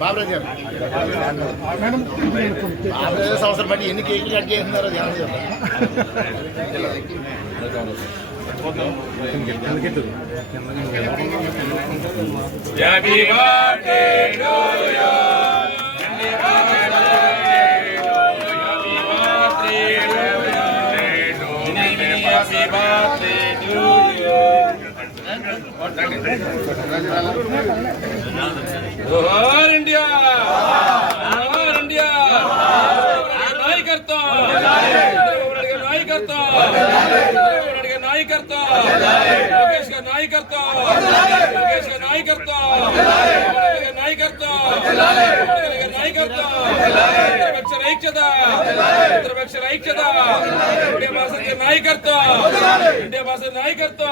బాబురాజు గారు బాబురాజు సంవత్సరం బట్టి ఎన్ని కేకులు కట్ చేస్తున్నారో इंडिया इंडिया नायकत्व नायकत्व नायकत्व लोकेश का नायकत्व लोकेश का नायकत्व नायकत्व नायकत्व ಐಕ್ಯದ ಐಕ್ಯದ ಇಂಡಿಯಾ ಭಾಷೆ ನಾಯಕತ್ವ ಇಂಡಿಯಾ ಭಾಷೆ ನಾಯಕತ್ವ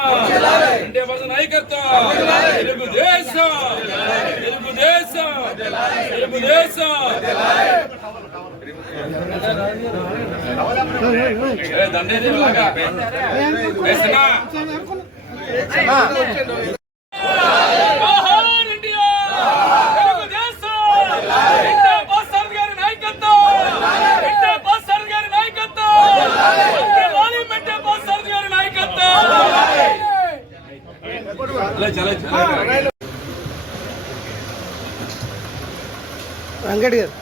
ಇಂಡಿಯಾ ಭಾಷೆ ನಾಯಕತ್ವ తెలుగు దేశం తెలుగు దేశం తెలుగు దేశం దండే వేసినా వెంకట్ గారు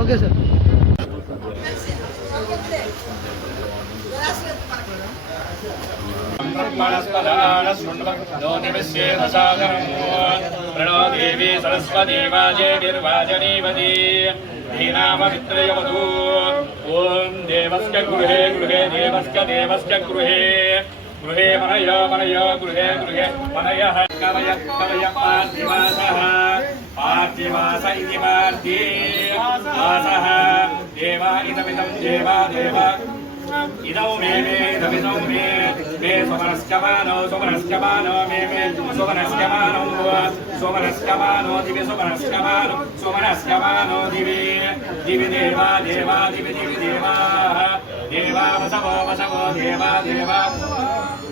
ఓకే సార్ प्रणो देवी सरस्वती वाजेर्वाजनीवती धीनाममित्रयवधू ओं देवस्य गृहे गृहे देवस्य गृहे गृहे मनय गृहे गृहे मनयः कवय पार्थिवासः पार्थिवास इति पार्थिवासः देवा इदमिदं देवा देवा इदौ मे इदमिदौ मे सोमनस्यमानो मे सोमनस्यमानो दिवि सोमनस्यमानो दिवि दिवि देवा दिवि देवाः देवा वसवो देवा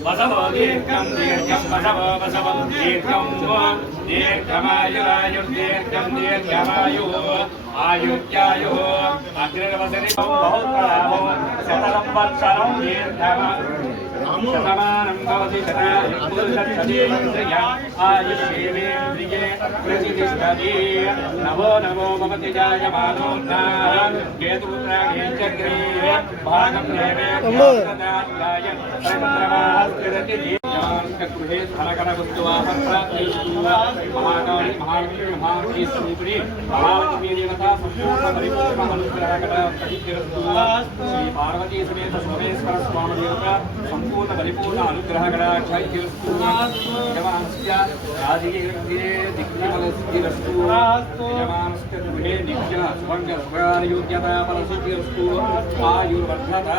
वसवो दीर्घं वसवो दीर्घं दीर्घमायुः आयुर्यायुः अग्निर्वसति बहुप्रलाभो शतसंवत्सरं शतमानं भवति शतायुर्षदेन्द्रिया आयुष्येवेन्द्रिये प्रतिष्ठति नवो भवति जायमानो केतुपुत्राणे चक्रे भागं देवे चन्द्रमास्तिरति गृहे महाकाली महालक्ष्मी महालक्ष्मी देवता श्री पार्वती समेत सोमेश्वर स्वामी देवता संपूर्ण परिपूर्ण अनुग्रह दिग्निमलस्थिरस्तु यजमानस्य गृहे नित्य सुभंग सुभयोग्यता फलसिद्धिरस्तु आयुर्वर्धता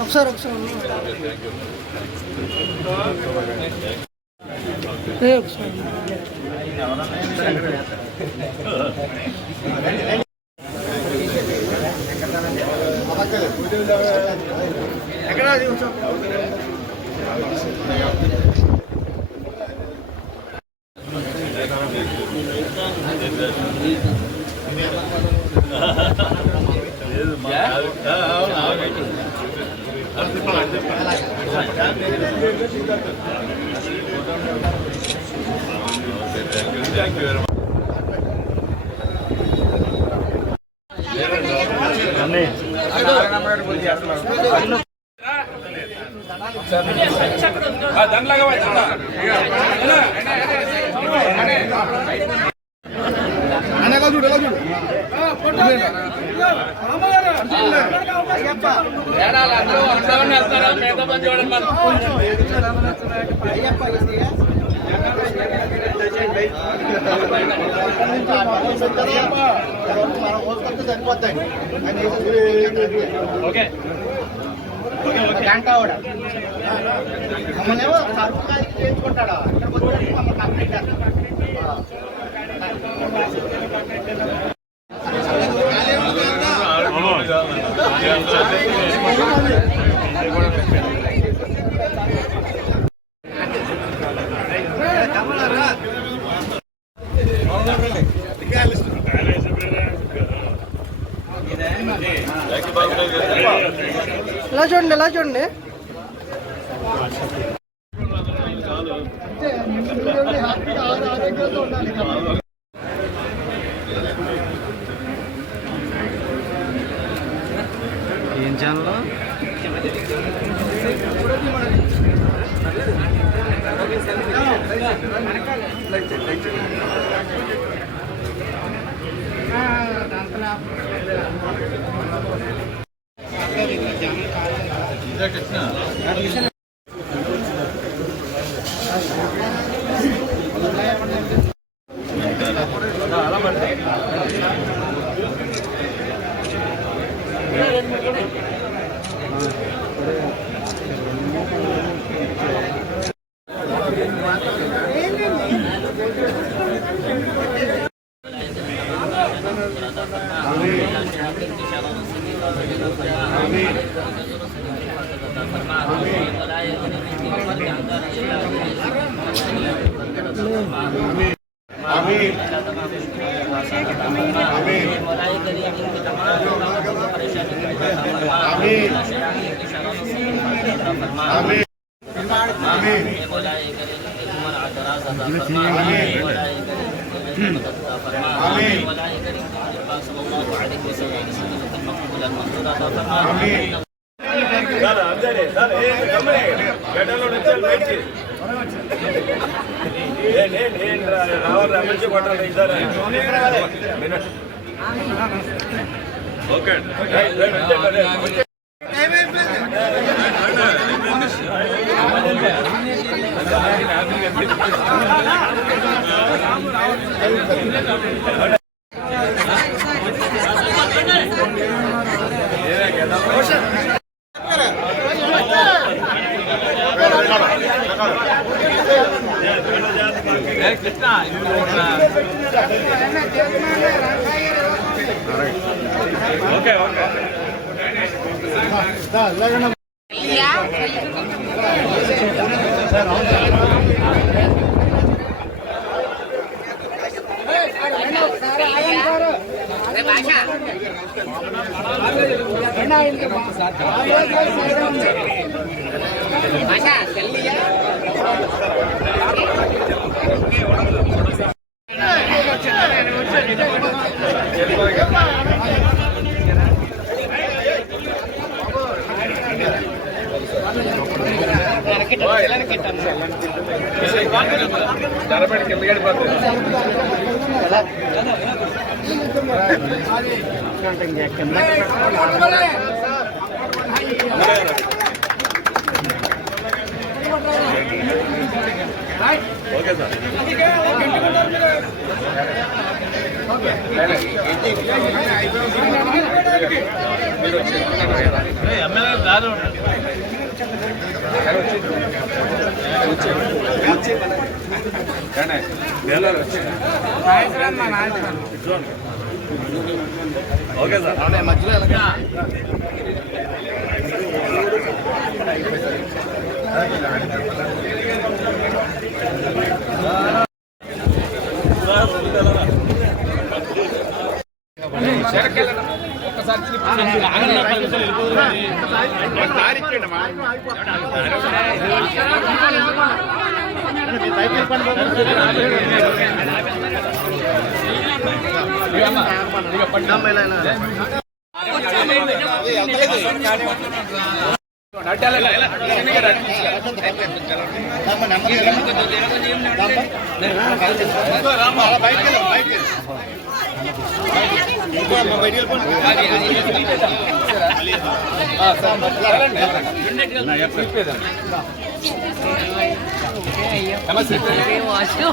ఒకసారి Thank you very much. ఎలా చూడు ఎలా చూడు ఓకే గంట కూడా మమ్మల్ని ఏమో సర్వకారి చేయించుకుంటాడా మమ్మల్ని కంప్లీట్ ఎలా చూడండి ఎలా చూడండి ఏం channel okay okay okay sir MLA దారి ఓకే సార్ మధ్యలో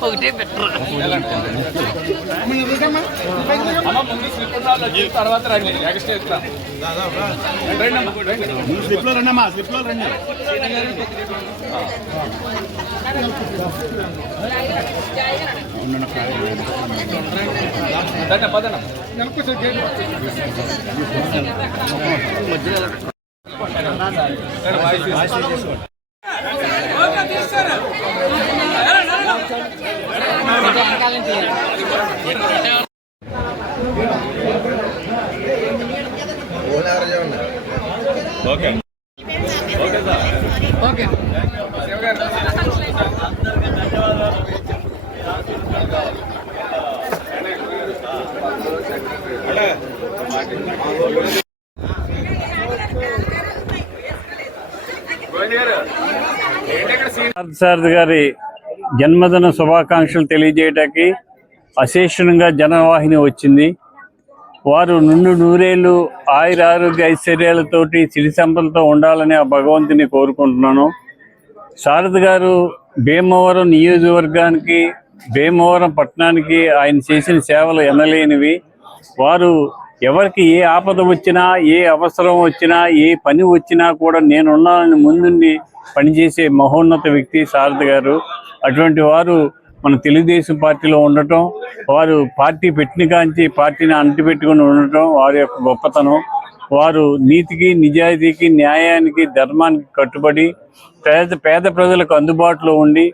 ఒకటే పెట్టరు తర్వాత రండి ఎక్స్ట్రా స్లిప్ లో రండి అమ్మా, స్లిప్ లో రండి. పదన్నా okay okay sir okay Parthasarathi గారి జన్మదిన శుభాకాంక్షలు తెలియజేయడానికి అశేషంగా జనవాహిని వచ్చింది. వారు నుండు నూరేళ్లు ఆయురారోగ్య ఐశ్వర్యాలతోటి సిరి సంపదలతో ఉండాలని ఆ భగవంతుని కోరుకుంటున్నాను. సారథి గారు భీమవరం నియోజకవర్గానికి, భీమవరం పట్టణానికి ఆయన చేసిన సేవలు ఎనలేనివి. వారు ఎవరికి ఏ ఆపద వచ్చినా, ఏ అవసరం వచ్చినా, ఏ పని వచ్చినా కూడా నేనున్నానని ముందుండి పనిచేసే మహోన్నత వ్యక్తి సారథి గారు. అటువంటి వారు మన తెలుగుదేశం పార్టీలో ఉండటం, వారు పార్టీ పెట్టిన కాంచి పార్టీని అంటిపెట్టుకుని ఉండటం వారి యొక్క గొప్పతనం. వారు నీతికి, నిజాయితీకి, న్యాయానికి, ధర్మానికి కట్టుబడి పేద ప్రజలకు అందుబాటులో ఉండి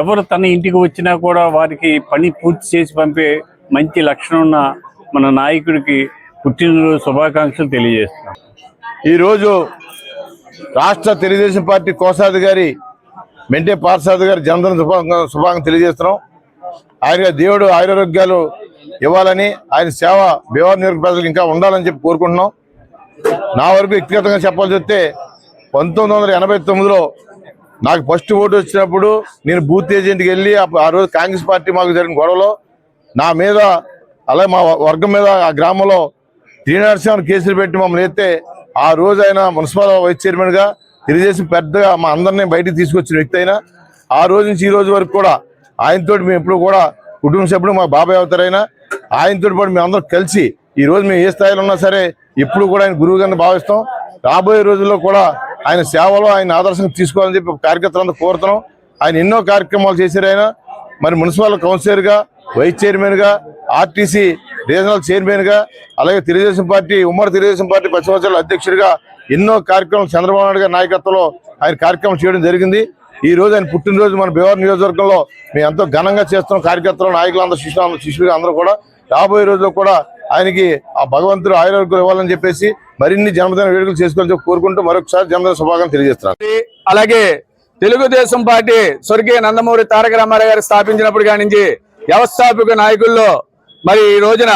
ఎవరు తన ఇంటికి వచ్చినా కూడా వారికి పని పూర్తి చేసి పంపే మంచి లక్షణం ఉన్న మన నాయకుడికి పుట్టినరోజు శుభాకాంక్షలు తెలియజేస్తున్నాం. ఈరోజు రాష్ట్ర తెలుగుదేశం పార్టీ కోశాధికారి మెంటే పార్థసారథి గారి జన్మదిన శుభాకాంక్షలు తెలియజేస్తున్నాం. ఆయన దేవుడు ఆయురారోగ్యాలు ఇవ్వాలని, ఆయన సేవ భీమవరం నియోజక ప్రజలకు ఇంకా ఉండాలని చెప్పి కోరుకుంటున్నాం. నా వరకు వ్యక్తిగతంగా చెప్పాల్సి వస్తే 1989లో నాకు ఫస్ట్ ఓటు వచ్చినప్పుడు నేను బూత్ ఏజెంట్కి వెళ్ళి ఆ రోజు కాంగ్రెస్ పార్టీ మాకు జరిగిన గొడవలో నా మీద, అలాగే మా వర్గం మీద ఆ గ్రామంలో శ్రీనివాసరావు కేసులు పెట్టి మమ్మల్ని ఎత్తే ఆ రోజు ఆయన మున్సిపల్ వైస్ చైర్మన్గా తెలుగుదేశం పెద్దగా మా అందరినీ బయటికి తీసుకొచ్చిన వ్యక్తి అయినా ఆ రోజు నుంచి ఈ రోజు వరకు కూడా ఆయనతో మేము ఎప్పుడు కూడా కుటుంబ సభ్యుడు మా బాబాయ్ అవుతారైనా ఆయనతో పాటు మేము అందరం కలిసి ఈ రోజు మేము ఏ స్థాయిలో ఉన్నా సరే ఎప్పుడు కూడా ఆయన గురువు గారిని భావిస్తాం. రాబోయే రోజుల్లో కూడా ఆయన సేవలో ఆయన ఆదర్శంగా తీసుకోవాలని చెప్పి కార్యకర్తలంతా కోరుతున్నాం. ఆయన ఎన్నో కార్యక్రమాలు చేశారు. ఆయన మరి మున్సిపల్ కౌన్సిలర్గా, వైస్ చైర్మన్గా, ఆర్టీసీ రీజనల్ చైర్మన్గా, అలాగే తెలుగుదేశం పార్టీ ఉమ్మడి తెలుగుదేశం పార్టీ పశ్చిమ జిల్లా అధ్యక్షుడిగా ఎన్నో కార్యక్రమాలు చంద్రబాబు నాయుడు గారి నాయకత్వంలో ఆయన కార్యక్రమం చేయడం జరిగింది. ఈ రోజు ఆయన పుట్టినరోజు మన భీమవరం నియోజకవర్గంలో మేము ఎంతో ఘనంగా చేస్తున్నాం. కార్యకర్తలు, నాయకులందరూ, శిష్యులు అందరూ కూడా రాబోయే రోజుల్లో కూడా ఆయనకి ఆ భగవంతుడు ఆయుర్వేదం ఇవ్వాలని చెప్పేసి మరిన్ని జన్మదిన వేడుకలు చేసుకోవాలని చెప్పి కోరుకుంటూ మరొకసారి జన్మదిన శుభాకాంక్షలు తెలియజేస్తున్నాను. అలాగే తెలుగుదేశం పార్టీ స్వర్గీయ నందమూరి తారక రామారావు గారు స్థాపించినప్పుడు కానించి వ్యవస్థాపక నాయకుల్లో మరి ఈ రోజున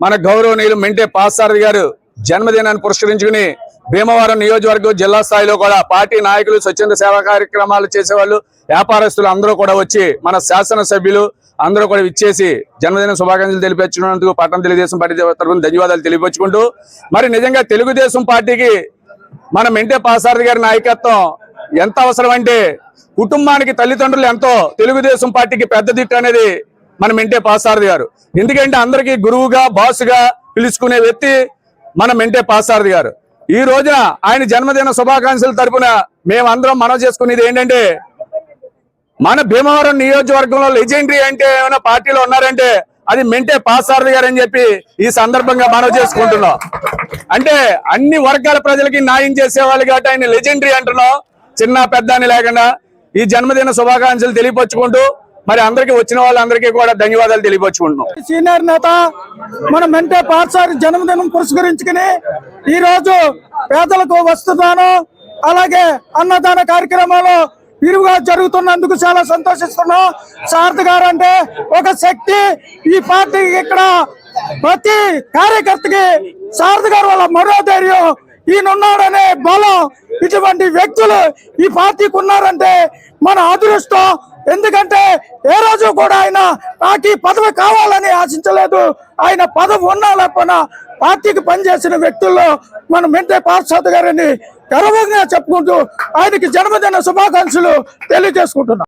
మన గౌరవనీయులు మెంటే పార్థసారథి గారు జన్మదినాన్ని పురస్కరించుకుని భీమవరం నియోజకవర్గం జిల్లా స్థాయిలో కూడా పార్టీ నాయకులు, స్వచ్ఛంద సేవా కార్యక్రమాలు చేసేవాళ్ళు, వ్యాపారస్తులు అందరూ కూడా వచ్చి మన శాసనసభ్యులు అందరూ కూడా ఇచ్చేసి జన్మదిన శుభాకాంక్షలు తెలిపించినందుకు పట్టణ తెలుగుదేశం పార్టీ తరఫున ధన్యవాదాలు తెలియపరుచుకుంటూ, మరి నిజంగా తెలుగుదేశం పార్టీకి మన మెంటే పార్థసారథి గారి నాయకత్వం ఎంత అవసరం అంటే కుటుంబానికి తల్లిదండ్రులు ఎంతో తెలుగుదేశం పార్టీకి పెద్ద దిట్టు అనేది మన మెంటే పార్థసారథి గారు. ఎందుకంటే అందరికీ గురువుగా, బాసుగా పిలుచుకునే వ్యక్తి మన మెంటే పార్థసారథి గారు. ఈ రోజున ఆయన జన్మదిన శుభాకాంక్షల తరపున మేమందరం మనవి చేసుకునేది ఏంటంటే, మన భీమవరం నియోజకవర్గంలో లెజెండరీ అంటే ఏమైనా పార్టీలో ఉన్నారంటే అది మెంటే పార్థసారథి గారు అని చెప్పి ఈ సందర్భంగా మనవి చేసుకుంటున్నాం. అంటే అన్ని వర్గాల ప్రజలకి న్యాయం చేసేవాళ్ళు కాబట్టి ఆయన లెజెండరీ అంటున్నాం. చిన్న పెద్ద అని లేకుండా ఈ జన్మదిన శుభాకాంక్షలు తెలియపరుచుకుంటూ మరి అందరికి వచ్చిన వాళ్ళందరికీ కూడా ధన్యవాదాలు తెలియపరుచుకుంటున్నాం. సీనియర్ నేత మన మెంటే పార్థసారథి జన్మదినం పురస్కరించుకుని ఈ రోజు పేదలకు వస్తుదానం అలాగే అన్నదాన కార్యక్రమాలు విరివిగా జరుగుతున్నందుకు చాలా సంతోషిస్తున్నాం. సారథి గారు అంటే ఒక శక్తి. ఈ పార్టీకి ఇక్కడ ప్రతి కార్యకర్తకి సారథి గారు వాళ్ళ మనోధైర్యం, ఈయనున్నాడనే బలం, ఇటువంటి వ్యక్తులు ఈ పార్టీకి ఉన్నారంటే మన అదృష్టం. ఎందుకంటే ఏ రోజు కూడా ఆయన నాకు ఈ పదవి కావాలని ఆశించలేదు. ఆయన పదవి ఉన్నా లేకపోయినా పార్టీకి పనిచేసిన వ్యక్తుల్లో మన మెంటే పార్సారథి గారిని గర్వంగా చెప్పుకుంటూ ఆయనకి జన్మదిన శుభాకాంక్షలు తెలియజేసుకుంటున్నాం.